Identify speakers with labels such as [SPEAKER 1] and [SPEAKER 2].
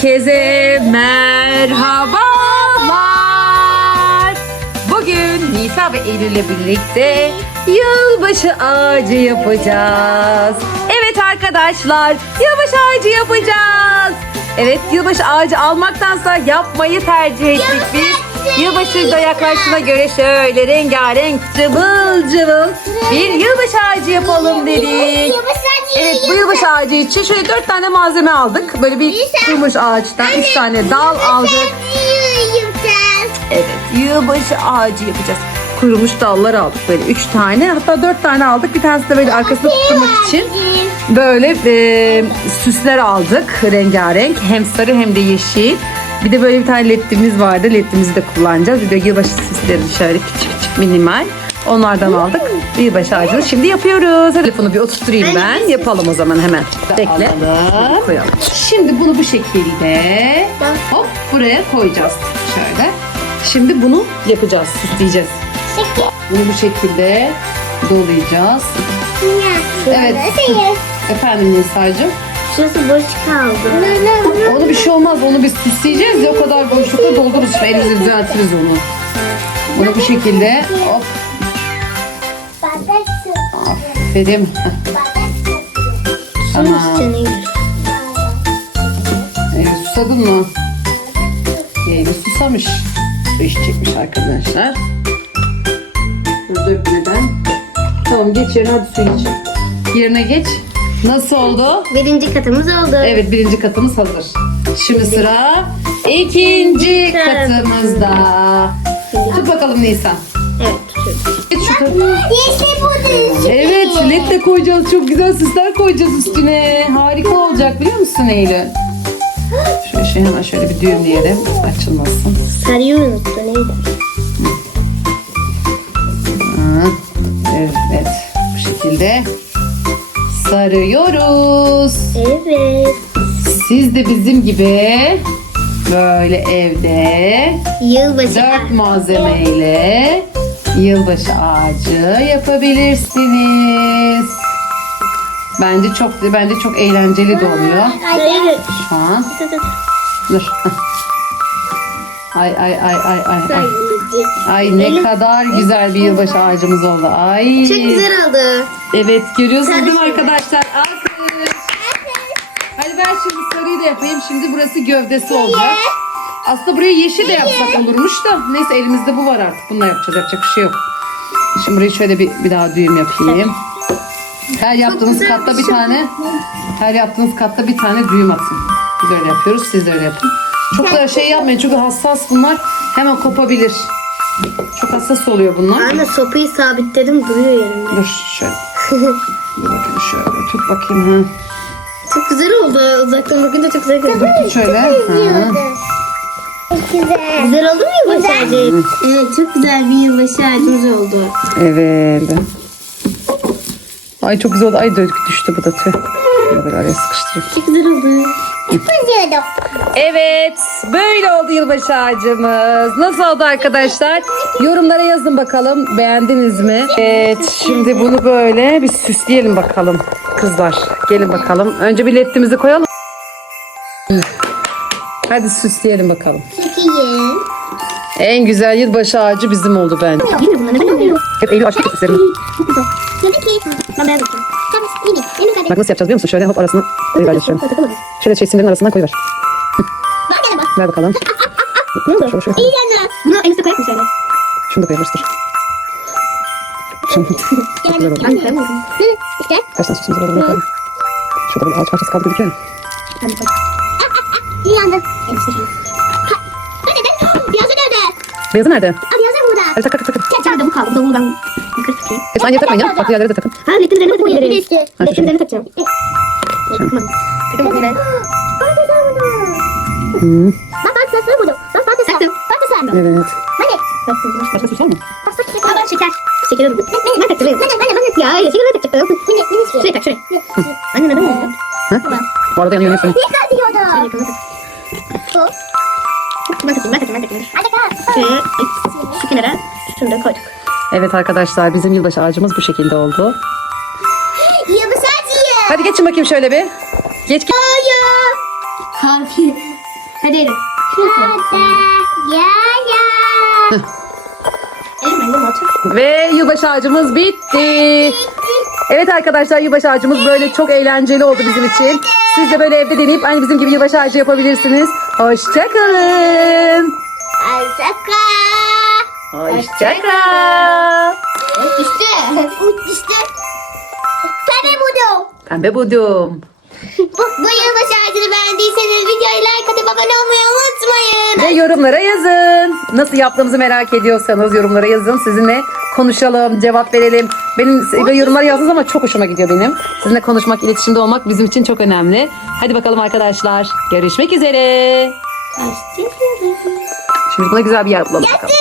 [SPEAKER 1] Herkese merhabalar. Bugün Nisa ve Eylül ile birlikte yılbaşı ağacı yapacağız. Evet arkadaşlar, yılbaşı ağacı yapacağız. Evet, yılbaşı ağacı almaktansa yapmayı tercih ettik biz. Yılbaşı da yaklaştığına göre şöyle rengarenk cıvıl cıvıl bir yılbaşı ağacı yapalım dedik. Evet bu yılbaşı ağacı için şöyle dört tane malzeme aldık. Böyle bir kurumuş ağaçtan üç tane dal aldık. Evet yılbaşı ağacı yapacağız. Kurumuş dallar aldık böyle üç tane hatta dört tane aldık. Bir tanesi de böyle arkasında tutturmak için böyle e, süsler aldık rengarenk. Hem sarı hem de yeşil. Bir de böyle bir tane ledimiz vardı. Ledimizi de kullanacağız. Bir de yılbaşı süslerini şöyle küçük küçük minimal. Onlardan aldık. Yılbaşı ağacını şimdi yapıyoruz. Telefonu bir oturtturayım ben. Yapalım o zaman hemen. Bekle. Koyalım. Şimdi bunu bu şekilde hop buraya koyacağız. Şöyle. Şimdi bunu yapacağız. Süsleyeceğiz. Bunu bu şekilde dolayacağız. Evet. Efendim Nisa'cığım.
[SPEAKER 2] Şurası boş kaldı.
[SPEAKER 1] Onu bir şey olmaz. Onu biz süsleyeceğiz ya o kadar boşlukta doldururuz. Şimdi elimizle düzeltiriz onu. Bunu bu şekilde hop aferin. Tamam. Eylül susadın mı? Eylül susamış. Su içecekmiş arkadaşlar. Şunu dökmeden. Tamam geç yerine hadi su iç. Yerine geç. Nasıl oldu?
[SPEAKER 2] Birinci katımız oldu.
[SPEAKER 1] Evet birinci katımız hazır. Şimdi sıra ikinci katımızda. Tut bakalım Nisan.
[SPEAKER 2] Evet.
[SPEAKER 1] Geç şu kat-
[SPEAKER 2] Yeşil bu
[SPEAKER 1] Evet led de koyacağız. Çok güzel süsler koyacağız üstüne. Harika olacak biliyor musun Eylül? Şöyle şey hemen şöyle bir düğümleyelim. Açılmasın.
[SPEAKER 2] Sarıyı unuttu neydi?
[SPEAKER 1] Hı, Evet bu şekilde sarıyoruz.
[SPEAKER 2] Evet.
[SPEAKER 1] Siz de bizim gibi böyle evde
[SPEAKER 2] Yılbaşı.
[SPEAKER 1] dört malzemeyle yılbaşı ağacı yapabilirsiniz. Bence çok bence çok eğlenceli de oluyor
[SPEAKER 2] Evet.
[SPEAKER 1] şu an. Dur. Ay ay ay ay ay. Ay, ay ne kadar güzel bir yılbaşı ağacımız oldu. Ay.
[SPEAKER 2] Çok güzel oldu.
[SPEAKER 1] Evet görüyorsunuz değil mi arkadaşlar? Alkış. Hadi ben şimdi sarıyı da yapayım. Şimdi burası gövdesi olacak. Aslında buraya yeşil de yapsak olurmuş da. Neyse elimizde bu var artık. Bununla yapacağız. Yapacak bir şey yok. Şimdi burayı şöyle bir, bir daha düğüm yapayım. Her yaptığınız
[SPEAKER 2] güzel
[SPEAKER 1] katta
[SPEAKER 2] bir
[SPEAKER 1] bir
[SPEAKER 2] şey.
[SPEAKER 1] tane her yaptığınız katta bir tane düğüm atın. Biz öyle yapıyoruz. Siz de öyle yapın. Çok da şey yapmayın çünkü hassas bunlar. Hemen kopabilir. Çok hassas oluyor bunlar.
[SPEAKER 2] Anne sopayı sabitledim duruyor yerinde.
[SPEAKER 1] Dur şöyle. Dur bakayım şöyle. Tut bakayım. Ha.
[SPEAKER 2] Çok güzel oldu. Uzaktan bakınca çok güzel görünüyor.
[SPEAKER 1] Tut şöyle. Ha.
[SPEAKER 2] Güzel. Güzel oldu mu yılbaşı ağacı? Evet çok güzel bir yılbaşı ağacımız oldu.
[SPEAKER 1] Evet. Ay çok güzel oldu. Ay düştü bu da tüh. Bunu Böyle araya sıkıştırayım.
[SPEAKER 2] Çok güzel oldu.
[SPEAKER 1] Evet. Böyle oldu yılbaşı ağacımız. Nasıl oldu arkadaşlar? Yorumlara yazın bakalım. Beğendiniz mi? Evet. Şimdi bunu böyle bir süsleyelim bakalım. Kızlar. Gelin bakalım. Önce bir ledimizi koyalım. Hadi süsleyelim bakalım. En güzel yılbaşı ağacı bizim oldu bence. Hep Eylül açtık
[SPEAKER 2] kaybettim.
[SPEAKER 1] Bak nasıl yapacağız biliyor musun? Şöyle hop arasına koyuver şöyle. Şey simlerin arasından koyuver.
[SPEAKER 2] Bak hele bak.
[SPEAKER 1] Ver bakalım. Şöyle şöyle.
[SPEAKER 2] İyi anne. Bunu en üstte koyar mısın?
[SPEAKER 1] Şunu da koyabiliriz dur. Şunu.
[SPEAKER 2] Yani.
[SPEAKER 1] oldu.
[SPEAKER 2] Ben koyamadım. Hı. İşte.
[SPEAKER 1] Kaç tane süsümüz var bunu koyalım. Şurada bir ağaç parçası kaldı gözüküyor mu?
[SPEAKER 2] Hadi koy. İyi anne. En üstte şöyle. Ha. Anne ben. Piyasa nerede?
[SPEAKER 1] Beyazı nerede?
[SPEAKER 2] Aa piyasa burada.
[SPEAKER 1] Hadi tak tak tak tak.
[SPEAKER 2] Çarşıda bu kaldı. Davulu ben yukarı takayım.
[SPEAKER 1] Aynı yere takmayın ya. Farklı yerlere de takın.
[SPEAKER 2] Ha letin üzerine takayım.
[SPEAKER 1] Ha,
[SPEAKER 2] Letin
[SPEAKER 1] şöyle.
[SPEAKER 2] üzerine takacağım. Böyle. Bak. Bak sesini buldum. Bak bak sen. Bak sen.
[SPEAKER 1] Evet.
[SPEAKER 2] Hadi.
[SPEAKER 1] Başka süs var mı?
[SPEAKER 2] Bak şeker. Bak şeker. Şeker aldım. Ben takacağım. Ben ben ben. Ya öyle şeker takacaktım. Bu ne? Bu ne? Şuraya tak şuraya. Anne neden böyle?
[SPEAKER 1] Ha? Bu arada yanıyor.
[SPEAKER 2] Niye kazıyordun? Hop. Ben takayım ben takayım ben takayım. Hadi kal. Şuraya ay, şu kenara şunu da koyduk.
[SPEAKER 1] Evet arkadaşlar bizim yılbaşı ağacımız bu şekilde oldu. Geçin bakayım şöyle bir. Geç geç.
[SPEAKER 2] Hayır. Harfi. Hadi Elif. Hadi. Ya ya. Elif annem otur.
[SPEAKER 1] Ve yılbaşı ağacımız bitti. Evet arkadaşlar yılbaşı ağacımız böyle çok eğlenceli oldu bizim için. Siz de böyle evde deneyip aynı bizim gibi yılbaşı ağacı yapabilirsiniz. Hoşçakalın. Hoşçakal.
[SPEAKER 2] Düştü. Düştü. Pembe budu.
[SPEAKER 1] Pembe budum.
[SPEAKER 2] Bu, bu yılbaşı ağacını beğendiyseniz videoyu like atıp abone olmayı unutmayın.
[SPEAKER 1] Ve yorumlara yazın. Nasıl yaptığımızı merak ediyorsanız yorumlara yazın. Sizinle konuşalım, cevap verelim. Benim ve yorumlara yazdınız ama çok hoşuma gidiyor benim. Sizinle konuşmak, iletişimde olmak bizim için çok önemli. Hadi bakalım arkadaşlar. Görüşmek üzere. Şimdi buna güzel bir yer bulalım bakalım.